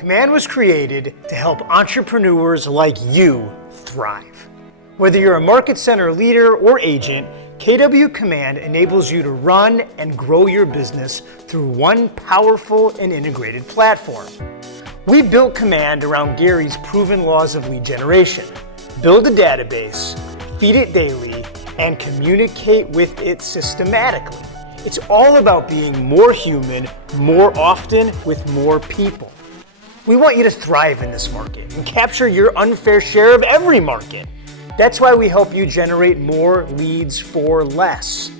Command was created to help entrepreneurs like you thrive. Whether you're a market center leader or agent, KWCommand enables you to run and grow your business through one powerful and integrated platform. We built Command around Gary's proven laws of lead generation. Build a database, feed it daily, and communicate with it systematically. It's all about being more human, more often, with more people. We want you to thrive in this market and capture your unfair share of every market. That's why we help you generate more leads for less.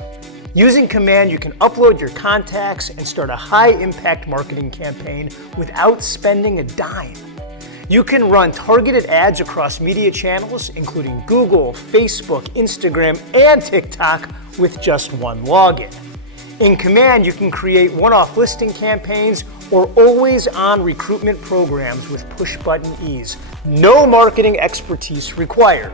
Using Command, you can upload your contacts and start a high-impact marketing campaign without spending a dime. You can run targeted ads across media channels, including Google, Facebook, Instagram, and TikTok with just one login. In Command, you can create one-off listing campaigns or always-on recruitment programs with push-button ease. No marketing expertise required.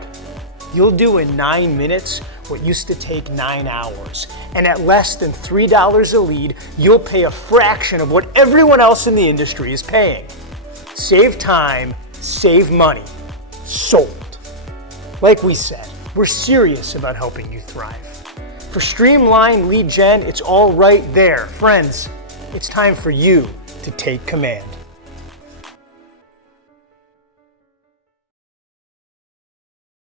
You'll do in 9 minutes what used to take 9 hours. And at less than $3 a lead, you'll pay a fraction of what everyone else in the industry is paying. Save time, save money. Sold. Like we said, we're serious about helping you thrive. For streamlined lead gen, it's all right there. Friends, it's time for you to take command.